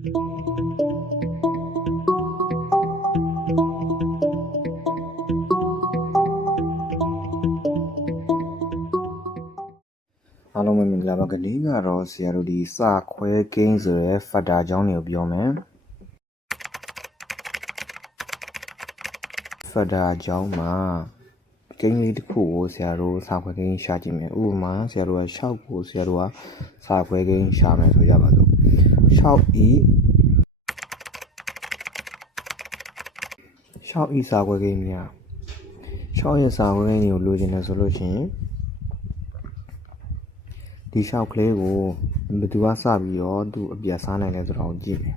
အားလုံးပဲမင်္ဂလာပါကလေးကတော့ဆရာတို့ဒီစာခွဲကိန်းဆိုရဲဖတ်တာအကြောင်းတွေကိုပြောမယ်ဖတ်တာအကြောင်းမှာကိန်းလေးတစ်ခုကိုဆရာတို့စာခွဲကိန်းရှာကြည့်မယ်ဥပမာဆရာတို့က6ကိုဆရာတို့ကစာခွဲကိန်းရှာမယ်ဆိုကြပါစို့6 ဤစာခွဲကိန်းများ6ရဲ့စာခွဲကိန်းကိုလိုချင်တယ်ဆိုလို့ရှိရင်ဒီလျှောက်ကလေးကိုဘယ်သူကစပြီးတော့သူအပြတ်စားနိုင်လဲဆိုတော့ကြည့်မယ်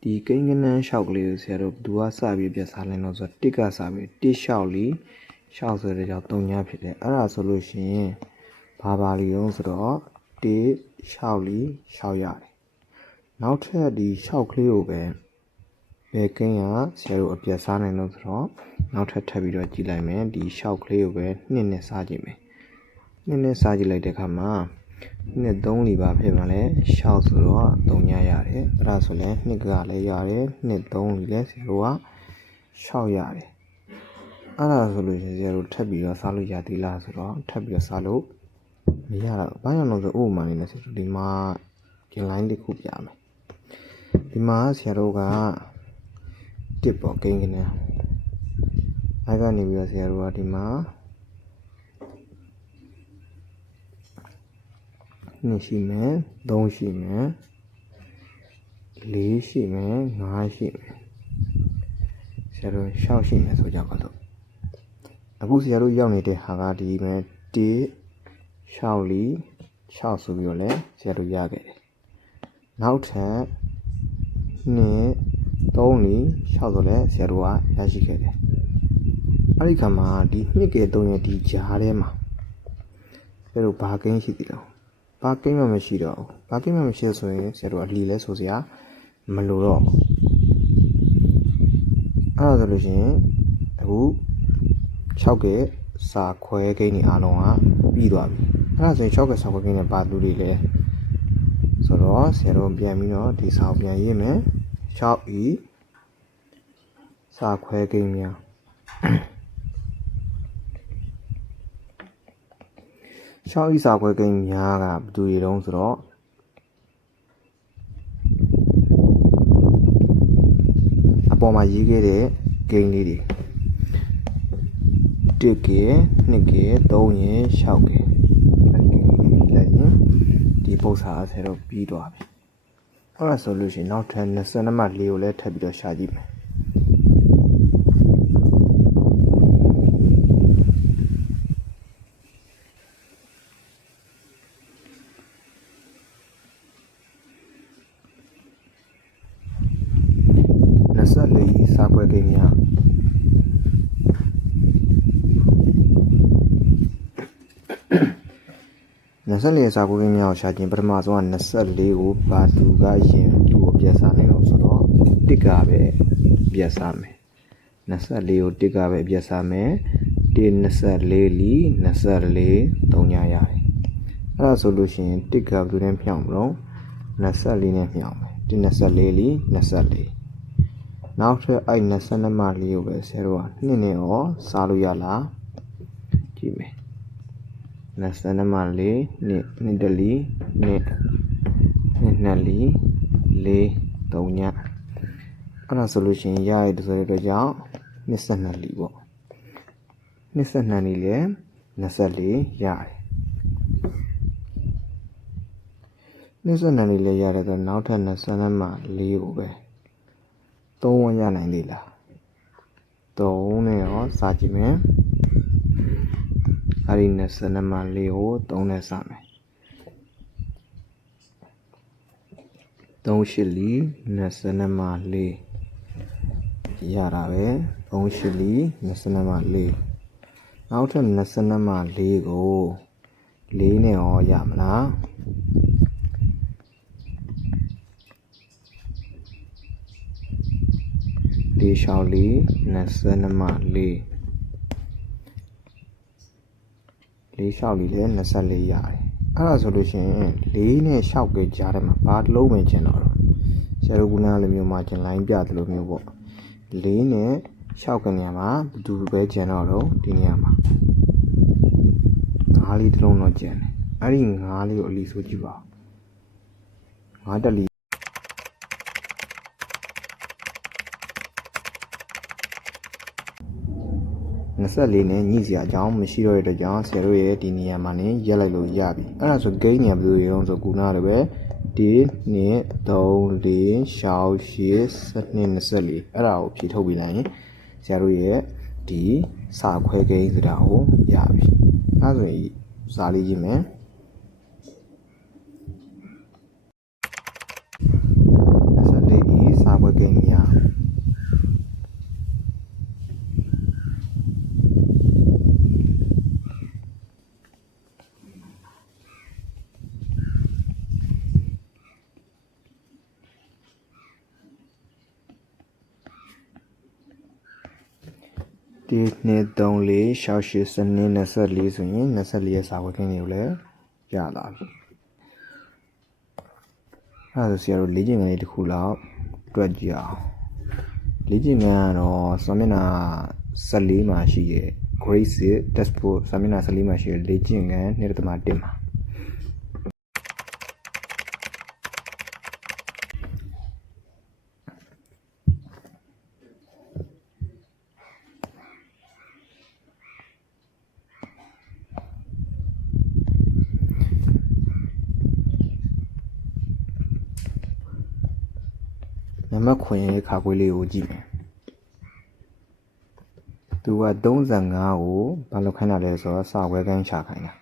ဒီကိန်းကနန်းလျှောက်ကလေးကိုဆရာတို့ဘယ်သူကစပြီးအပြတ်စားနိုင်လို့ဆိုတော့1ကစပြီး1လျှောက်လီလျှောက်ဆိုတဲ့ကြောင့်3ညဖြစ်တယ်အဲ့ဒါဆိုလို့ရှိရင်ဘာလီအောင်ဆိုတော့1လျှောက်လီလျှောက်ရတယ်နောက်ထပ်ဒီလျှောက်ကလေးကိုပဲဘယ်ကိန်းကဆရာတို့အပြတ်စားနိုင်လို့ဆိုတော့နောက်ထပ်ထပ်ပြီးတော့ကြည့်လိုက်မယ်ဒီလျှောက်ကလေးကိုပဲ2နဲ့စားကြည့်မယ်2နဲ့စားကြည့်လိုက်တဲ့အခါမှာ2 3လီပါဖြစ်မှလဲလျှောက်ဆိုတော့3ညရတယ်အဲ့ဒါဆိုလဲ2ကလည်းရတယ်2 3လီလဲဆရာတို့က6ရတယ်အဲ့ဒါဆိုလို့ရှိရင်ဆရာတို့ထပ်ပြီးတော့စားလို့ရသေးလားဆိုတော့ထပ်ပြီးတော့စားလို့မရတော့ဘာကြောင့်လဲဆိုဥပမာလေးနဲ့ဆရာတို့ဒီမှာကျင်လိုင်းတစ်ခုပြမယ်ဒီမှာဆရာတို့ကတစ်ပေါ့ကိန်းကနန်းအဲ့ကနေပြီးတော့ဆရာတို့ကဒီမှာ2ရှိမယ်3ရှိမယ်4ရှိမယ်5ရှိမယ်ဆရာတို့6ရှိမယ်ဆိုကြပါစို့အခုဆရာတို့ရောက်နေတဲ့ဟာကဒီမဲ့1 6လီ6ဆိုပြီးတော့လဲဆရာတို့ရခဲ့တယ်နောက်ထပ်2 3လီ6ဆိုလဲဆရာတို့ကရရှိခဲ့တယ်အဲ့ဒီခါမှာဒီ2က3ရဲ့ဒီကြားထဲမှာဆရာတို့ဘာကိန်းရှိသေးလဲဘာကိန်းမှမရှိတော့ဘူးဘာကိန်းမှမရှိဆိုရင်ဆရာတို့အလီလဲဆိုစရာမလိုတော့အဲ့ဒါဆိုလို့ရှိရင်အခု6ကစာခွဲကိန်းတွေအားလုံးကပြီးသွားပြီအဲ့ဒါဆိုရင်6ကစာခွဲကိန်းနဲ့ဘာလူတွေလဲဆိုတော့ဆရာတို့ပြန်ပြီးတော့ဒီစာကိုပြန်ရေးမယ်6 ဤစာခွဲကိန်းများ6 ဤစာခွဲကိန်းများကဘယ်သူတွေတုံးဆိုတော့အပေါ်မှာရေးခဲ့တဲ့ကိန်းလေးတွေ1က2က3ရ6ကအဲ့ဒီကိန်းလေးတွေလိုက်ရင်ဒီပု္ပ္ပာဆရာတို့ပြီးသွားပြီအဲ့ဒါဆိုလို့ရှိရင်နောက်ထပ်22မှ4ကိုလည်းထပ်ပြီးတော့ရှာကြည့်မယ်24စာခွဲကိန်းများ24စာခွဲကိန်းများကိုရှာခြင်းပထမဆုံးက24ကိုဘာသူကရင်သူ့ကိုပြတ်စားနိုင်လို့ဆိုတော့1ကပဲပြတ်စားမယ်24ကို1ကပဲပြတ်စားမယ်1 24လီ24 3ညရတယ်အဲ့ဒါဆိုလို့ရှိရင်1ကဘယ်သူနဲ့မြောက်မလို့24နဲ့မြောက်မယ်1 24လီ24နောက်ထပ်အဲ့22မှ4ကိုပဲဆရာတို့က2နဲ့ရောစားလို့ရလားကြည့်မယ်22မှ4 2တလီ2လီ4 3ညအဲ့ဒါဆိုလို့ရှိရင်ရရတဲ့ဆိုတဲ့အတွက်ကြောင့်22လီပေါ့22လီလဲ24ရတယ်22လီလဲရတယ်ဆိုနောက်ထပ်22မှ4ကိုပဲ3ဝရနိုင်သေးလား3နဲ့ရောစားကြည့်မယ်အဲ့ဒီ22မှ4ကို3နဲ့စားမယ်3ရှိလီ22မှ4ရတာပဲ3ရှိလီ22မှ4နောက်ထပ်22မှ4ကို4နဲ့ရောရမလား4လျှောက်လီ22မှ4 4လျှောက်လီလည်း24ရတယ် အဲ့ဒါဆိုလို့ရှိရင်4နဲ့6ကကြားထဲမှာဘာတစ်လုံးပဲကျင်တော့ဆရာတို့ကလည်းမျိုးမှာကျင်လိုင်းပြသလိုမျိုးပေါ့4နဲ့6ကနေရာမှာဘယ်သူပဲကျင်တော့ဒီနေရာမှာ5လေးတစ်လုံးတော့ကျင်တယ်အဲ့ဒီ5လေးကိုအလီဆိုကြည့်ပါ5တက်လီ24နဲ့ညှိစရာအကြောင်းမရှိတော့တဲ့အတွက်ကြောင့်ဆရာတို့ရဲ့ဒီနေရာမှာနေရက်လိုက်လို့ရပြီအဲ့ဒါဆို gain နေရာဘယ်လိုရအောင်ဆိုခုနကလည်းပဲ1 2 3 4 6 8 12 24အဲ့ဒါကိုဖြည့်ထုတ်ပြီးလိုက်ရင်ဆရာတို့ရဲ့ဒီစာခွဲ gain ဆိုတာကိုရပြီအဲ့ဆိုရင်စာလေးရေးမယ်24စာခွဲ gain ရ1 2 3 4 6 8 12 24ဆိုရင်24ရဲ့စာဝတ်ခင်းတွေကိုလည်းရလာပြီအဲ့ဒါဆိုဆရာတို့လေ့ကျင့်ခန်းလေးတစ်ခုလောက်တွက်ကြည့်အောင်လေ့ကျင့်ခန်းကတော့စာမျက်နှာ14မှာရှိရဲ့ grade 6 textbook စာမျက်နှာ14မှာရှိရဲ့လေ့ကျင့်ခန်း 2.1 မှာနံပါတ်ခွင်ရဲ့ခါခွေးလေးကိုကြည့်မယ်သူက35ကိုဘာလို့ခိုင်းတာလဲဆိုတော့စာခွဲကိုင်းချခိုင်းတာ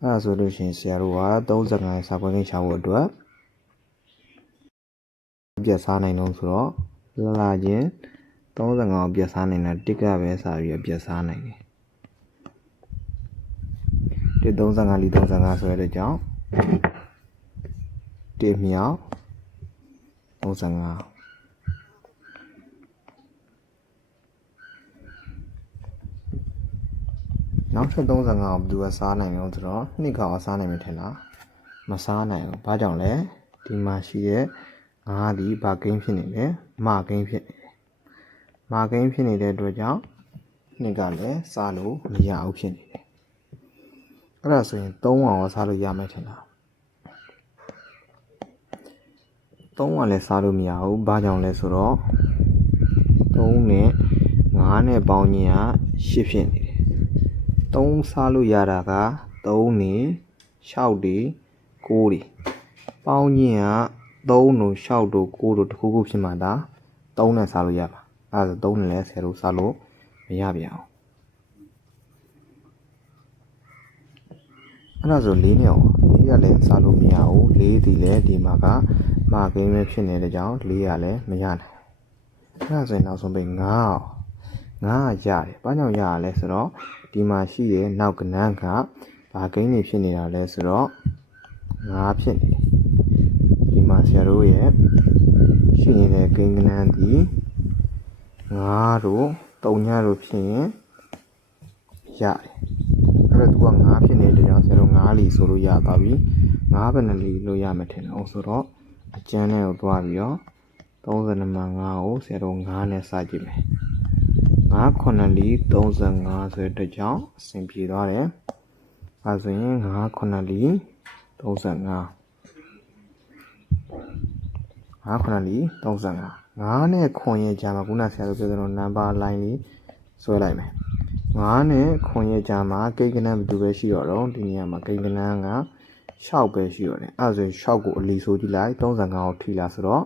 အဲ့ဒါဆိုလို့ရှိရင်ဆရာတို့က35ရဲ့စာခွဲကိုင်းချဖို့အတွက်ပြတ်စားနိုင်တော့ဆိုတော့လာချင်း35ကိုပြတ်စားနိုင်တာတစ်ကပဲစာပြီးပြတ်စားနိုင်တယ်135လီ35ဆိုရတဲ့ကြောင့်1မြောက်35နောက်ထပ်35ကိုဘယ်သူကစားနိုင်လဲဆိုတော့နှစ်ကောင်ကစားနိုင်မယ်ထင်လားမစားနိုင်ဘူးဘာကြောင့်လဲဒီမှာရှိတဲ့5ဒီဘာကိန်းဖြစ်နေလဲမကိန်းဖြစ်နေတယ်မကိန်းဖြစ်နေတဲ့အတွက်ကြောင့်နှစ်ကလည်းစားလို့မရဘူးဖြစ်နေတယ်အဲ့ဒါဆိုရင်3အောင်ကစားလို့ရမယ်ထင်လား3ကလည်းစားလို့မရဘူးဘာကြောင့်လဲဆိုတော့3နဲ့5နဲ့ပေါင်းခြင်းက8ဖြစ်နေတယ်3စားလို့ရတာက3နေ6တွေ9တွေပေါင်းခြင်းက3တို့6တို့9တို့တစ်ခုခုဖြစ်မှသာ3နဲ့စားလို့ရမှာအဲဒါဆို3နဲ့လည်း10တို့စားလို့မရပြန်အောင်အဲ့ဒါဆို4နဲ့အောင်4ကလည်းစားလို့မရဘူး4ဒီလည်းဒီမှာကမကိန်းပဲဖြစ်နေတဲ့ကြောင့်4ကလည်းမရနိုင်အဲ့ဒါဆိုရင်နောက်ဆုံးပိတ်9အောင်9ကရတယ်ဘာကြောင့်ရရလဲဆိုတော့ဒီမှာရှိတဲ့နောက်ကနန်းကဘာကိန်းတွေဖြစ်နေတာလဲဆိုတော့9ဖြစ်နေတယ်ဒီမှာဆရာတို့ရဲ့ရှိနေတဲ့ကိန်းကနန်းဒီ9တို့3ညတို့ဖြစ်ရင်ရတယ်အဲ့တော့သူက9ဖြစ်နေတဲ့ကြောင့်ဆရာတို့9လီဆိုလို့ရသွားပြီ9ဘယ်နှလီလို့ရမှထင်တယ်ဆိုတော့အကျန်းနဲ့ကိုသွားပြီးတော့32မှ5ကိုဆရာတို့9နဲ့စကြည့်မယ်9 9လီ35ဆိုတဲ့ကြောင့်အဆင်ပြေသွားတယ်အဲဆိုရင်9 9လီ35 9 9လီ35 9နဲ့ခွန်ရဲ့ကြာမှာခုနဆရာတို့ပြောတဲ့နံပါတ်လိုင်းလေးဆွဲလိုက်မယ်9နဲ့ခွန်ရဲ့ကြာမှာကိန်းကနန်းဘယ်သူပဲရှိတော့ဒီနေရာမှာကိန်းကနန်းက6ပဲရှိရတယ်အဲဆိုရင်6ကိုအလီဆိုကြည့်လိုက်35ကိုထိလာဆိုတော့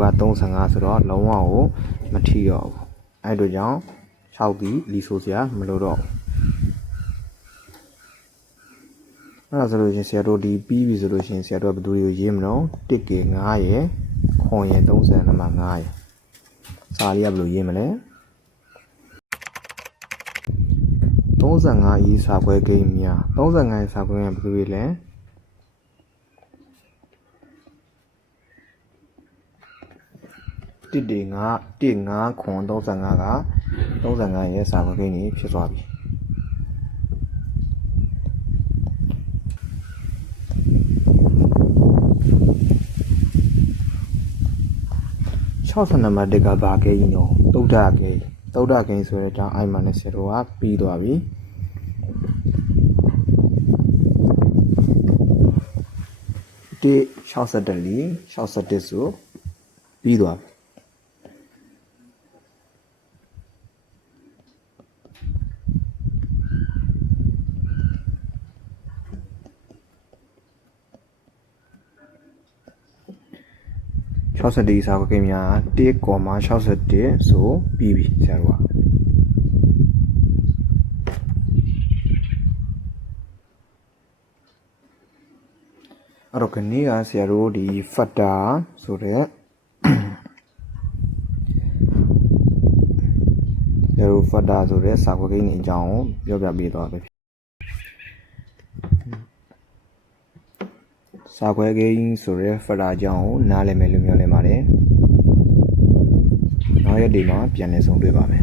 က35ဆိုတော့လုံးဝကိုမထိတော့ဘူးအဲ့တို့ကြောင့်6ဒီလီဆိုစရာမလိုတော့ဘူးအဲ့ဒါဆိုလို့ရှင်ဆရာတို့ဒီပြီးပြီဆိုလို့ရှင်ဆရာတို့ကဘယ်သူတွေကိုရေးမလို့1ကေ9ရယ်ခွန်ရယ်30နံပါတ်9ရယ်စာလေးကဘယ်လိုရေးမလဲ35ရေးစာခွဲကိန်းများ35ရေးစာခွဲကဘယ်လိုရေးလဲ တစ်တွေငါတစ်ငါခွန်35က35ရဲ့စာခွဲကိန်းကြီးဖြစ်သွားပြီ60နံပါတ်1ကဘာကိန်းရောသုဒ္ဓကိန်းဆိုတဲ့အကြောင်းအိုင်မာနဲ့0ကပြီးသွားပြီတိ61လီ61ဆိုပြီးသွားပြီ61စာကိန်းများ1.61ဆိုပြီးပြီဆရာတို့ကအဲ့တော့ခဏကဆရာတို့ဒီဖတ်တာဆိုတဲ့ဆရာတို့ဖတ်တာဆိုတဲ့စာခွဲကိန်းတွေအကြောင်းကိုပြောပြပေးသွားပြီစာခွဲကိန်းဆိုတဲ့ဖတ်တာအကြောင်းကိုနားလည်မယ်လို့မျှော်လင့်ပါတယ်နောက်ရက်ဒီမှာပြန်လည်ဆုံတွေ့ပါမယ်